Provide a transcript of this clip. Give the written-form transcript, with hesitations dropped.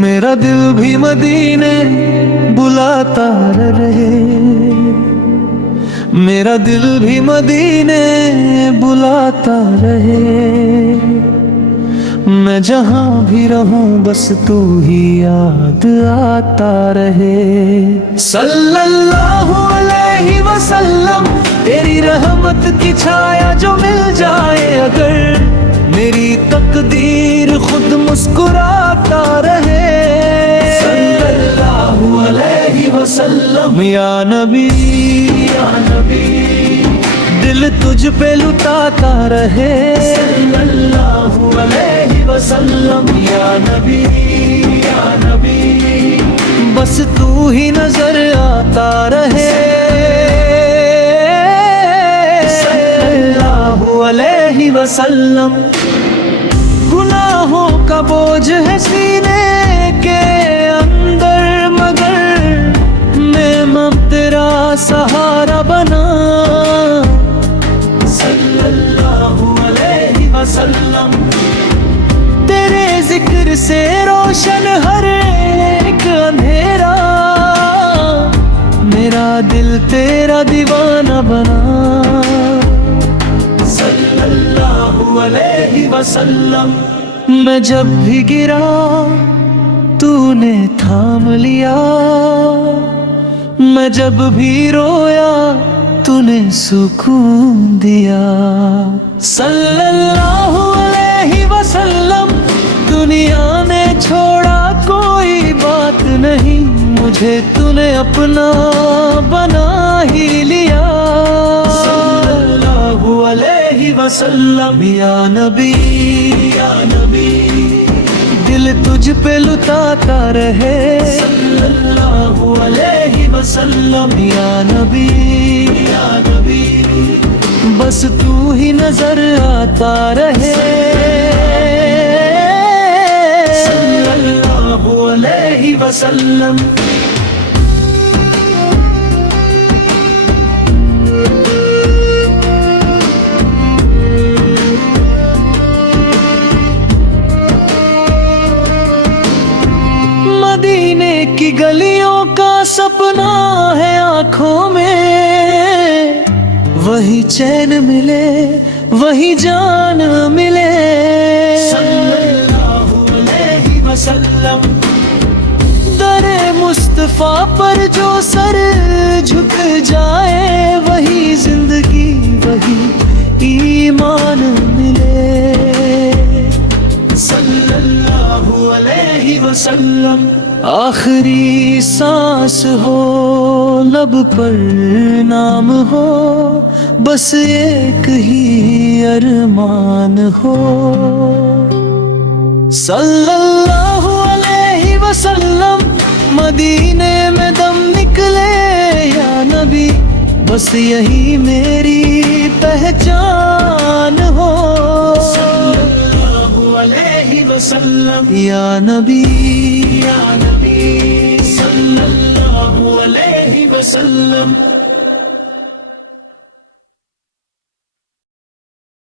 میرا دل بھی مدینے بلاتا رہے، میرا دل بھی مدینے بلاتا رہے، میں جہاں بھی رہوں بس تو ہی یاد آتا رہے۔ صلی اللہ علیہ وسلم، تیری رحمت کی چھایا جو مل جائے اگر، میری تقدیر خود مسکراتا رہے۔ صلی اللہ علیہ وسلم، یا نبی یا نبی، دل تجھ پہ لٹاتا رہے۔ صلی اللہ علیہ وسلم، یا نبی یا نبی، بس تو ہی نظر آتا رہے۔ صلی اللہ علیہ وسلم، گناہوں کا بوجھ ہے سینے کے اندر، مگر میں اب تیرا سہارا بنا۔ صلی اللہ علیہ وسلم، تیرے ذکر سے روشن ہر ایک اندھیرا، میرا دل تیرا دیوانہ بنا۔ صلی اللہ علیہ وسلم، میں جب بھی گرا تو نے تھام لیا، میں جب بھی رویا تو نے سکون دیا۔ صلی اللہ علیہ وسلم، دنیا نے چھوڑا کوئی بات نہیں، مجھے تو نے اپنا بنا ہی لیا۔ صلی اللہ علیہ وسلم، یا نبی یا نبی، دل تجھ پہ لٹاتا رہے۔ صلی اللہ علیہ وسلم، یا نبی یا نبی، بس تو ہی نظر آتا رہے۔ صلی اللہ علیہ وسلم، مدینے کی گلیوں کا سپنا ہے آنکھوں میں، وہی چین ملے وہی جان ملے۔ صلی اللہ علیہ وسلم، در مصطفیٰ پر جو سر جھک جائے، وہی زندگی وہی ایمان ملے۔ صلی اللہ علیہ وسلم، آخری سانس ہو لب پر نام ہو، بس ایک ہی ارمان ہو۔ صلی اللہ علیہ وسلم، مدینے میں دم نکلے یا نبی، بس یہی میری پہچان ہو۔ صلی اللہ علیہ وسلم، یا نبی یا نبی، صلی اللہ علیہ وسلم۔